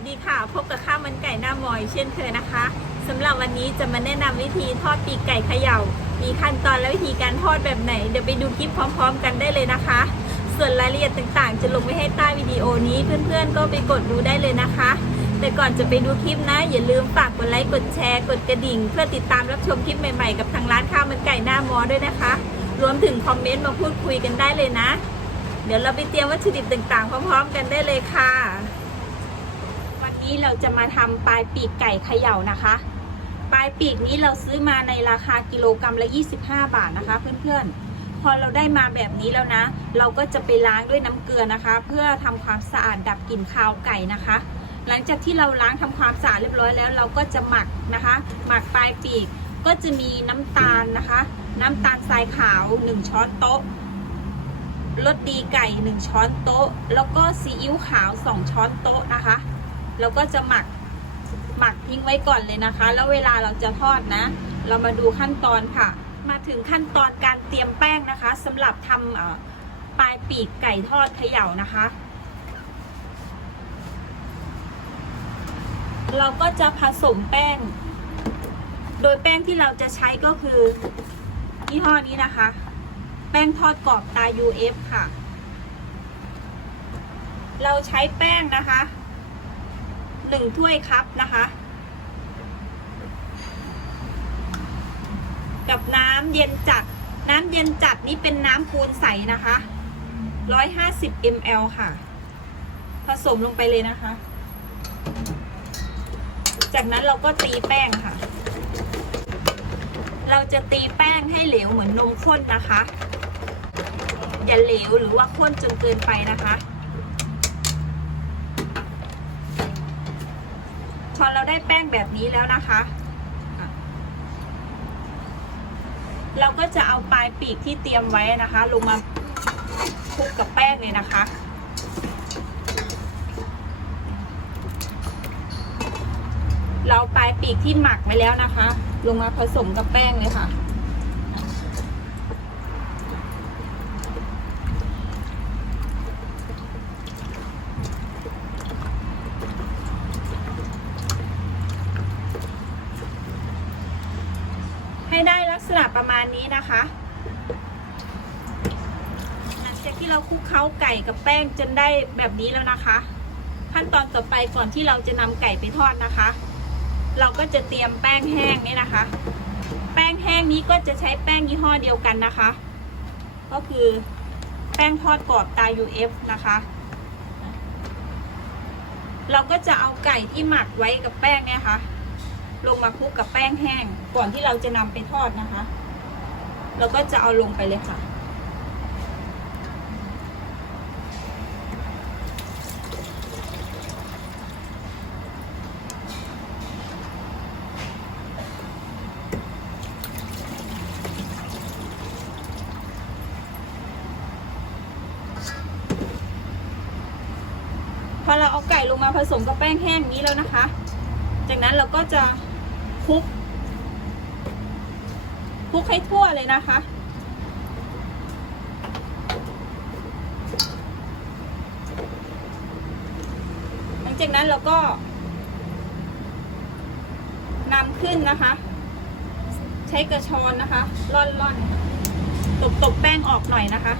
สดีค่ะ พบกับข้าวมันไก่หน้ามอยเช่นเคยนะคะสำหรับวันนี้จะมาแนะนำวิธีทอดปีกไก่เขย่า มีขั้นตอนและวิธีการทอดแบบไหน เดี๋ยวไปดูคลิปพร้อม ๆ กันได้เลยนะคะ ส่วนรายละเอียดต่างๆ จะลงไว้ให้ใต้วิดีโอนี้เพื่อนๆ ก็ไปกดดูได้เลยนะคะ แต่ก่อนจะไปดูคลิปนะ อย่าลืมฝากกดไลค์กดแชร์กดกระดิ่ง เพื่อติดตามรับชมคลิปใหม่ๆกับทางร้านข้าวมันไก่หน้ามอด้วยนะคะ รวมถึงคอมเมนต์มาพูดคุยกันได้เลยนะ เดี๋ยวเราไปเตรียมวัตถุดิบต่างๆ พร้อม ๆ กันได้เลยค่ะ นนี้เราจะมาทำปลายปีกไก่เขย่านะคะ ปลายปีกนี้เราซื้อมาในราคากิโลกรรัมละ 25 บาทนะคะ เพื่อนๆ พอเราได้มาแบบนี้แล้วนะ เราก็จะไปล้างด้วยน้ำเกลือนะคะ เพื่อทำความสะอาดดับกลิ่นคาวไก่นะคะ หลังจากที่เราล้างทำความสะอาดเรียบร้อยแล้ว เราก็จะหมักนะคะ หมักปลายปีกก็จะมีน้ำตาลนะคะ น้ำตาลทรายขาว 1 ช้อนโต๊ะรสดีไก่ 1 ช้อนโต๊ะ แล้วก็ซีอิ๊วขาว 2 ช้อนโต๊ะนะคะ แล้วก็จะหมักหมักทิ้งไว้ก่อนเลยนะคะ แล้วเวลาเราจะทอดนะ เรามาดูขั้นตอนค่ะ มาถึงขั้นตอนการเตรียมแป้งนะคะสำหรับทำปลายปีกไก่ทอดเขย่านะคะ เราก็จะผสมแป้ง โดยแป้งที่เราจะใช้ก็คือยี่ห้อนี้นะคะ แป้งทอดกรอบตา UF ค่ะ เราใช้แป้งนะคะ หนึ่งถ้วยครับนะคะ กับน้ำเย็นจัด น้ำเย็นจัดนี้เป็นน้ำปูนใสนะคะ150 ml ค่ะ ผสมลงไปเลยนะคะ จากนั้นเราก็ตีแป้งค่ะ เราจะตีแป้งให้เหลวเหมือนนมข้นนะคะ อย่าเหลวหรือว่าข้นจนเกินไปนะคะ พอเรา ได้แป้งแบบนี้แล้วนะคะ เราก็จะเอาปลายปีกที่เตรียมไว้นะคะ ลงมาคลุกกับแป้งเลยนะคะเราปลายปีกที่หมักไว้แล้วนะคะ ลงมาผสมกับแป้งเลยค่ะ ให้ได้ลักษ ณะประมาณนี้นะคะหลังจากที่เราคลุกเคล้าไก่กับแป้งจนได้แบบนี้แล้วนะคะ ขั้นตอนต่อไปก่อนที่เราจะนำไก่ไปทอดนะคะ เราก็จะเตรียมแป้งแห้งนี่นะคะ แป้งแห้งนี้ก็จะใช้แป้งยี่ห้อเดียวกันนะคะ ก็คือแป้งทอดกรอบตา UF นะคะเราก็จะเอาไก่ที่หมักไว้กับแป้งเนี่ยค่ะ ลงมาคลุกกับแป้งแห้ง ก่อนที่เราจะนำไปทอดนะคะ เราก็จะเอาลงไปเลยค่ะ พอเราเอาไก่ลงมาผสมกับแป้งแห้งนี้แล้วนะคะ จากนั้นเราก็จะ ลุกคลุกให้ทั่วเลยนะคะหลังจากนั้นเราก็นำขึ้นนะคะ ใช้กระชอนนะคะร่อนร่อนตบตบแป้งออกหน่อยนะคะ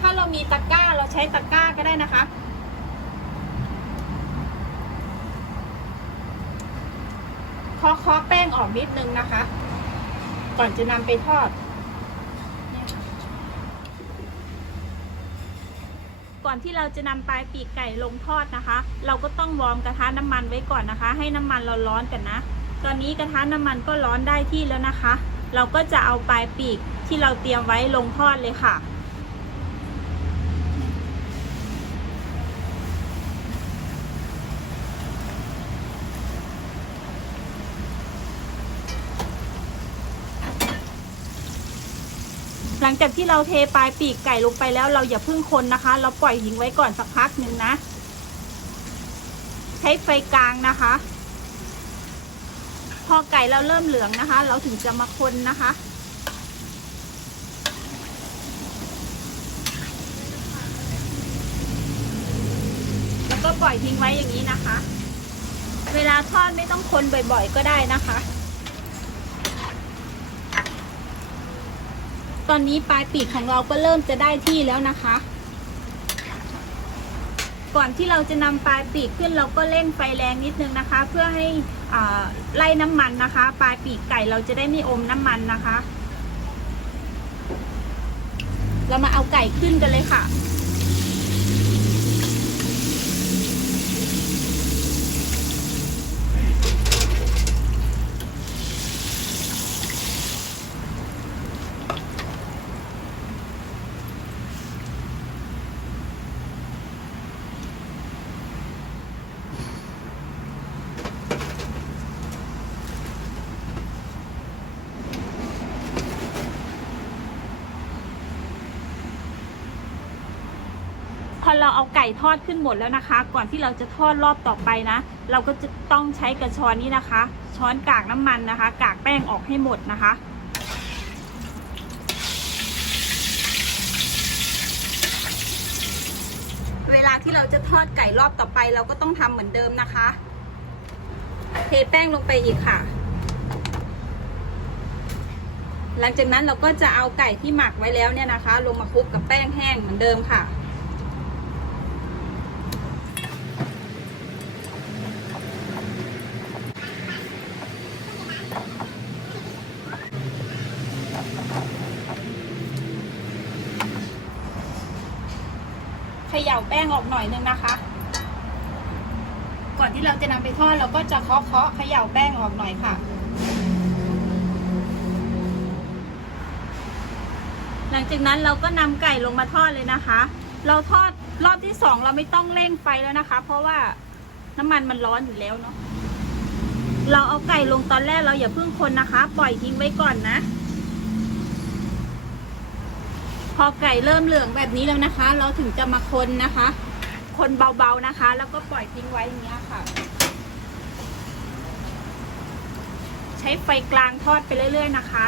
ถ้าเรามีตะกร้าเรา ใช้ตะกร้าก็ได้นะคะ เคาะเคาะแป้งออกนิดนึงนะคะ ก่อนจะนำไปทอด ก่อนที่เราจะนำปลายปีกไก่ลงทอดนะคะ เราก็ต้องวอร์มกระทะน้ำมันไว้ก่อนนะคะ ให้น้ำมันเราร้อนกันนะ ตอนนี้กระทะน้ำมันก็ร้อนได้ที่แล้วนะคะ เราก็จะเอาปลายปีกที่เราเตรียมไว้ลงทอดเลยค่ะ หลังจากที่เราเทปลายปีกไก่ลงไปแล้วเราอย่าพึ่งคนนะคะ เราปล่อยทิ้งไว้ก่อนสักพักหนึ่งนะ ใช้ไฟกลางนะคะ พอไก่เราเริ่มเหลืองนะคะ เราถึงจะมาคนนะคะก็ปล่อยทิ้งไว้อย่างนี้นะคะ เวลาทอดไม่ต้องคนบ่อยๆ ก็ได้นะคะ ตอนนี้ปลายปีกของเราก็เริ่มจะได้ที่แล้วนะคะ ก่อนที่เราจะนำปลายปีกขึ้นเราก็เร่งไฟแรงนิดนึงนะคะ เพื่อให้ไล่น้ำมันนะคะ ปลายปีกไก่เราจะได้ไม่อมน้ำมันนะคะ เรามาเอาไก่ขึ้นกันเลยค่ะ พอเราเอาไก่ทอดขึ้นหมดแล้วนะคะ ก่อนที่เราจะทอดรอบต่อไปนะ เราก็จะต้องใช้กระชอนนี้นะคะ ช้อนกากน้ำมันนะคะ กากแป้งออกให้หมดนะคะเวลาที่เราจะทอดไก่รอบต่อไป เราก็ต้องทำเหมือนเดิมนะคะ เทแป้งลงไปอีกค่ะ หลังจากนั้นเราก็จะเอาไก่ที่หมักไว้แล้วเนี่ยนะคะ ลงมาคลุกกับแป้งแห้งเหมือนเดิมค่ะ ขย่าแป้งออกหน่อยนึงนะคะ ก่อนที่เราจะนำไปทอดเราก็จะเคาะเคาะเขย่าแป้งออกหน่อยค่ะ หลังจากนั้นเราก็นำไก่ลงมาทอดเลยนะคะ เราทอดรอบที่สองเราไม่ต้องเร่งไฟแล้วนะคะ เพราะว่าน้ำมันมันร้อนอยู่แล้วเนาะเราเอาไก่ลงตอนแรกเราอย่าเพิ่งคนนะคะ ปล่อยทิ้งไว้ก่อนนะ พอไก่เริ่มเหลืองแบบนี้แล้วนะคะ เราถึงจะมาคนนะคะ คนเบาๆนะคะ แล้วก็ปล่อยทิ้งไว้อย่างเงี้ยค่ะ ใช้ไฟกลางทอดไปเรื่อย ๆ นะคะ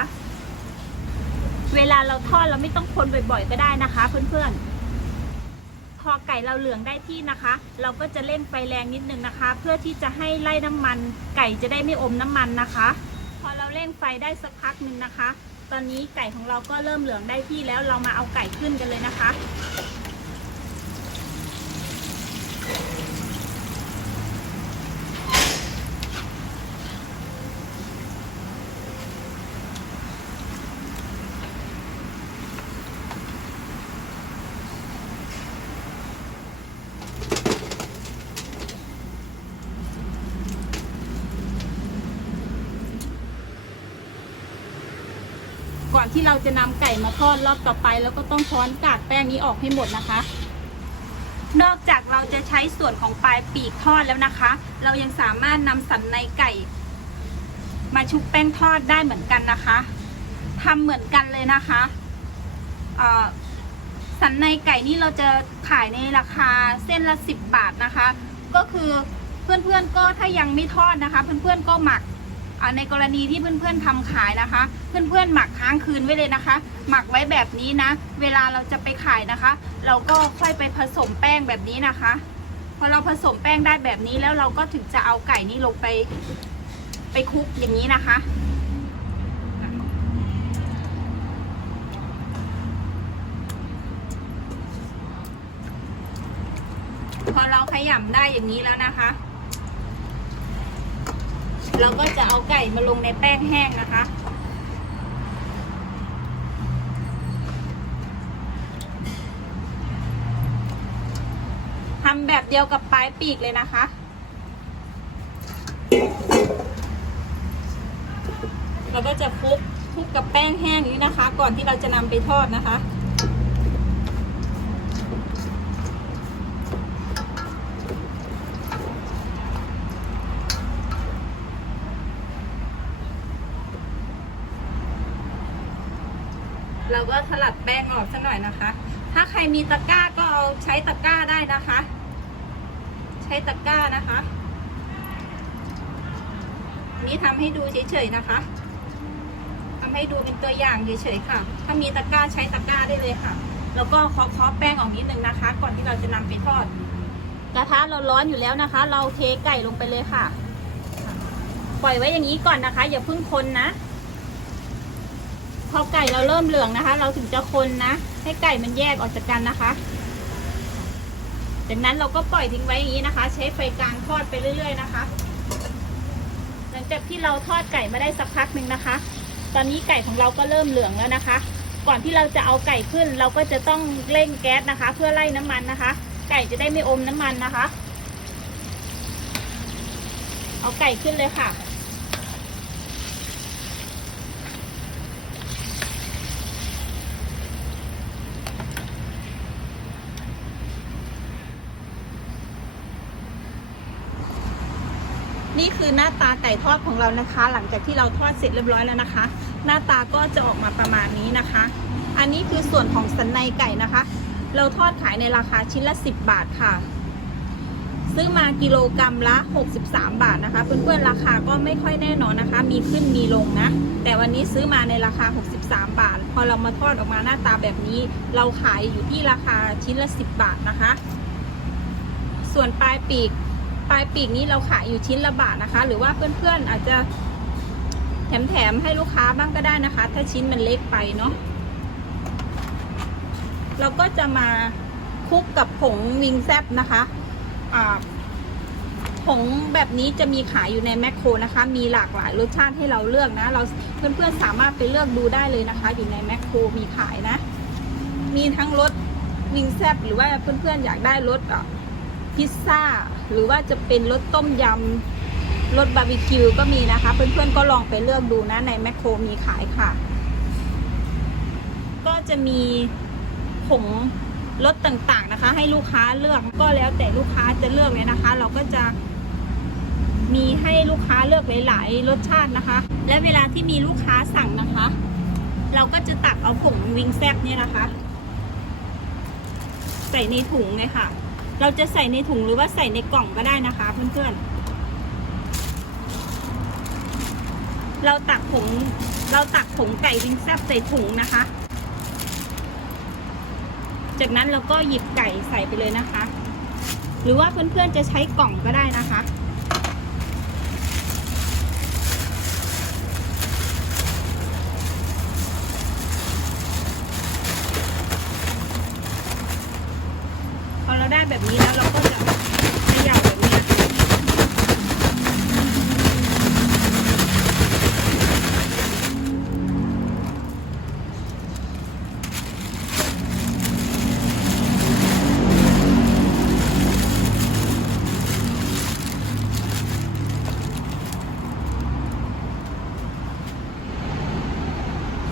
เวลาเราทอดเราไม่ต้องคนบ่อยๆก็ได้นะคะ เพื่อนๆ พอไก่เราเหลืองได้ที่นะคะ เราก็จะเร่งไฟแรงนิดนึงนะคะ เพื่อที่จะให้ไล่น้ำมัน ไก่จะได้ไม่อมน้ำมันนะคะ พอเราเร่งไฟได้สักพักหนึ่งนะคะ ตอนนี้ไก่ของเราก็เริ่มเหลืองได้ที่แล้วเรามาเอาไก่ขึ้นกันเลยนะคะ อนที่เราจะนำไก่มาทอดรอบต่อไปเราก็ต้องช้อนกากแป้งนี้ออกให้หมดนะคะ นอกจากเราจะใช้ส่วนของปลายปีกทอดแล้วนะคะ เรายังสามารถนำสันในไก่ มาชุบแป้งทอดได้เหมือนกันนะคะทำเหมือนกันเลยนะคะสันในไก่นี่เราจะขายในราคาเส้นละสิบบาทนะคะ ก็คือเพื่อนๆก็ถ้ายังไม่ทอดนะคะ เพื่อนๆก็หมัก ในกรณีที่เพื่อนๆทำขายนะคะ เพื่อนๆหมักค้างคืนไว้เลยนะคะ หมักไว้แบบนี้นะ เวลาเราจะไปขายนะคะ เราก็ค่อยไปผสมแป้งแบบนี้นะคะ พอเราผสมแป้งได้แบบนี้แล้วเราก็ถึงจะเอาไก่นี้ลงไปไปคลุกอย่างนี้นะคะพอเราขยำได้อย่างนี้แล้วนะคะ เราก็จะเอาไก่มาลงในแป้งแห้งนะคะ ทำแบบเดียวกับปลายปีกเลยนะคะเราก็จะคลุกคลุกกับแป้งแห้งนี้นะคะ ก่อนที่เราจะนำไปทอดนะคะ เราก็สลัดแป้งออกสักหน่อยนะคะ ถ้าใครมีตะกร้าก็เอาใช้ตะกร้าได้นะคะ ใช้ตะกร้านะคะ นี่ทำให้ดูเฉยๆนะคะทำให้ดูเป็นตัวอย่างเฉยๆค่ะ ถ้ามีตะกร้าใช้ตะกร้าได้เลยค่ะ แล้วก็เคาะแป้งออกนิดนึงนะคะ ก่อนที่เราจะนำไปทอดกระทะเราร้อนอยู่แล้วนะคะ เราเทไก่ลงไปเลยค่ะ ปล่อยไว้อย่างนี้ก่อนนะคะ อย่าเพิ่งคนนะ พอไก่เราเริ่มเหลืองนะคะ เราถึงจะคนนะ ให้ไก่มันแยกออกจากกันนะคะ จากนั้นเราก็ปล่อยทิ้งไว้อย่างนี้นะคะ ใช้ไฟกลางทอดไปเรื่อย ๆ นะคะ หลังจากที่เราทอดไก่มาได้สักพักหนึ่งนะคะ ตอนนี้ไก่ของเราก็เริ่มเหลืองแล้วนะคะ ก่อนที่เราจะเอาไก่ขึ้น เราก็จะต้องเร่งแก๊สนะคะ เพื่อไล่น้ำมันนะคะ ไก่จะได้ไม่อมน้ำมันนะคะ เอาไก่ขึ้นเลยค่ะ นี่คือหน้าตาไก่ทอดของเรานะคะ หลังจากที่เราทอดเสร็จเรียบร้อยแล้วนะคะ หน้าตาก็จะออกมาประมาณนี้นะคะ อันนี้คือส่วนของสันในไก่นะคะ เราทอดขายในราคาชิ้นละ 10 บาทค่ะ ซื้อมากิโลกรรัมละ 63 บาทนะคะ เพื่อนๆราคาก็ไม่ค่อยแน่นอนนะคะ มีขึ้นมีลงนะ แต่วันนี้ซื้อมาในราคา 63 บาท พอเรามาทอดออกมาหน้าตาแบบนี้ เราขายอยู่ที่ราคาชิ้นละ 10 บาทนะคะ ส่วนปลายปีก ปลายปีกนี้เราขายอยู่ชิ้นละบาทนะคะ หรือว่าเพื่อนๆอาจจะแถมๆให้ลูกค้าบ้างก็ได้นะคะ ถ้าชิ้นมันเล็กไปเนาะเราก็จะมาคลุกกับผงวิงแซบนะคะอ่าผงแบบนี้จะมีขายอยู่ในแมคโครนะคะ มีหลากหลายรสชาติให้เราเลือกนะ เราเพื่อนๆสามารถไปเลือกดูได้เลยนะคะ อยู่ในแมคโครมีขายนะ มีทั้งรสวิงแซบหรือว่าเพื่อนๆอยากได้รสพิซซ่า หรือว่าจะเป็นรสต้มยำรสบาร์บีคิวก็มีนะคะ เพื่อนๆก็ลองไปเลือกดูนะในแมคโครมีขายค่ะ ก็จะมีผงรสต่างๆนะคะ ให้ลูกค้าเลือกก็แล้วแต่ลูกค้าจะเลือกเลยนะคะ เราก็จะมีให้ลูกค้าเลือกหลายๆรสชาตินะคะ และเวลาที่มีลูกค้าสั่งนะคะ เราก็จะตักเอาผงวิงแซบเนี่ยนะคะ ใส่ในถุงเลยค่ะ เราจะใส่ในถุงหรือว่าใส่ในกล่องก็ได้นะคะเพื่อนๆ เราตักผงเราตักผงไก่วิงแซบใส่ถุงนะคะ จากนั้นเราก็หยิบไก่ใส่ไปเลยนะคะ หรือว่าเพื่อนๆจะใช้กล่องก็ได้นะคะ เราได้แบบนี้แล้วเราก็จะขย่าแบบนี้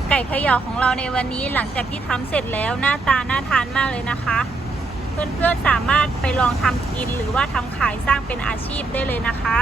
ไก่เขย่าของเราในวันนี้หลังจากที่ทำเสร็จแล้วหน้าตาน่าทานมากเลยนะคะ เพื่อนๆสามารถไปลองทำกินหรือว่าทำขายสร้างเป็นอาชีพได้เลยนะคะ